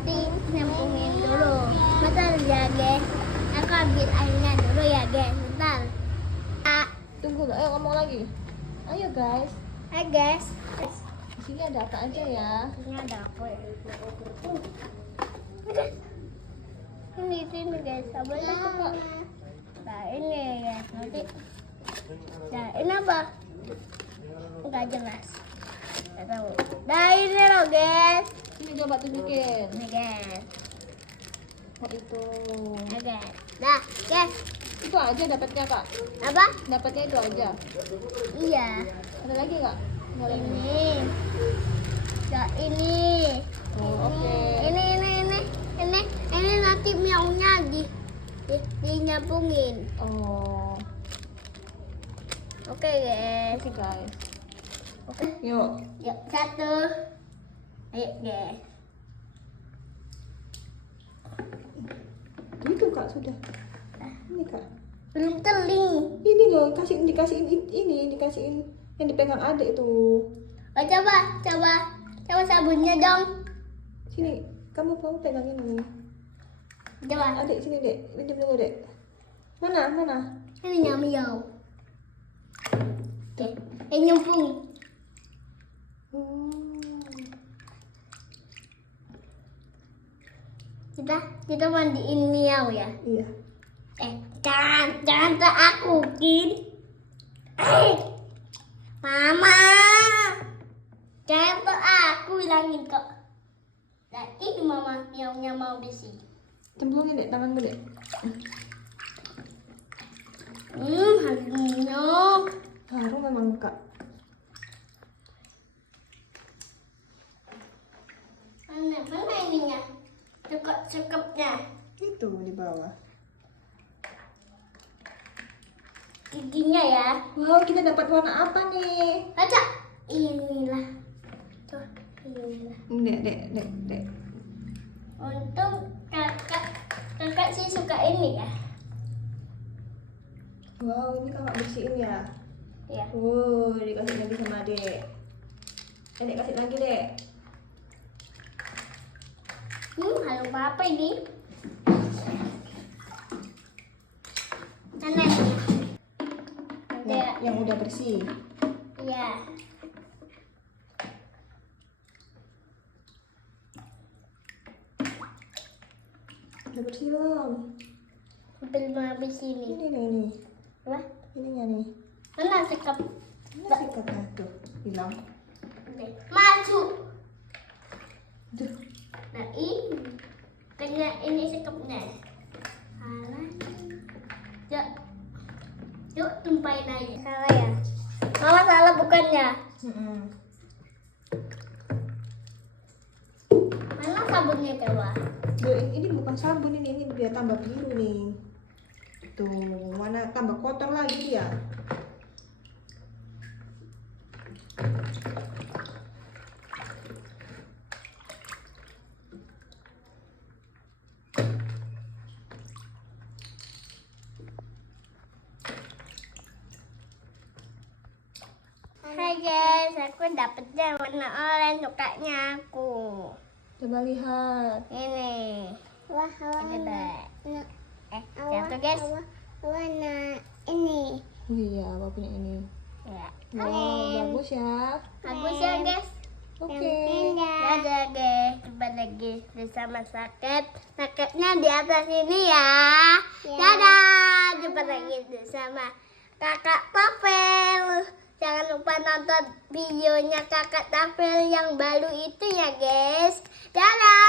Nanti nyambungin dulu. Bentar ya guys. Aku ambil airnya dulu ya guys. Bentar. Tunggu, ayo ngomong lagi. Ayo guys. Hai guys. Di sini ada apa aja ya? Ini ada apa ya? Ini sini guys. Sabunnya kok. Nah ini ya nanti. Nah ini apa? Enggak jelas. Enggak tahu. Nah ini loh guys. Sini coba tunjukin. Ini guys. Nah itu. Nah guys. Nah guys. Itu aja dapatnya kak. Apa? Dapatnya itu aja. Iya. Ada lagi nggak? Ada lagi. Ini. Ya ini. Oh, oke. Ini nanti miaunya dinyambungin. Oh. Oke guys. Oke guys. Oke. Yuk. Yuk satu. Ayo guys. Itu kak sudah. Ini kak. Belum teling. Ini loh dikasihin yang dipegang adik itu. Oh, coba sabunnya dong. Sini, kamu pegang ini. Coba. Adik sini dek, pinjam dulu dek. Mana? Ini miau. Oke. Nyambung. Kita mandiin miau ya. Iya. Jangan akuin. Mama. Jangan aku bilangin kok. Nah ini mama miaunya mau di sini. Cemplungin dek, tanganmu dek. Harunya. Harum memang kak. Mana ininya? Cukupnya. Itu di bawah. Giginya ya. Wow, kita dapat warna apa nih? Baca. Inilah. Tuh, inilah. Dek. Untung kakak sih suka ini ya. Wow, ini kakak bersihin ya. Iya. Dikasih lagi sama dek. Dek kasih lagi dek. Halo apa ini? Nenek. Yang udah bersih. Iya. Udah bersih belum? Belum habis ini. Ini. Apa? Ininya nih. Mana sekap? Mana sih kakak tuh? Bilang. Maju. Tuh. Nah ini. Kayaknya ini sekapnya. Yuk tumpahin aja. Salah ya? Mama salah bukannya? Mana sabunnya coba? Duh, ini bukan sabun ini biar tambah biru nih. Tuh, mana tambah kotor lagi ya? Hai guys, aku dapetnya warna oranye sukanya aku. Coba lihat. Ini. Wah, warna Jatuh guys. warna ini. Oh iya, apa punya ini? Ya. Wow, bagus ya. Bagus ya guys. Oke. Dadah guys, coba lagi bersama sakitnya di atas ini ya. Dadah, jumpa lagi bersama kakak Tafel. Jangan lupa nonton videonya kakak Tafel yang baru itu ya guys. Dadah.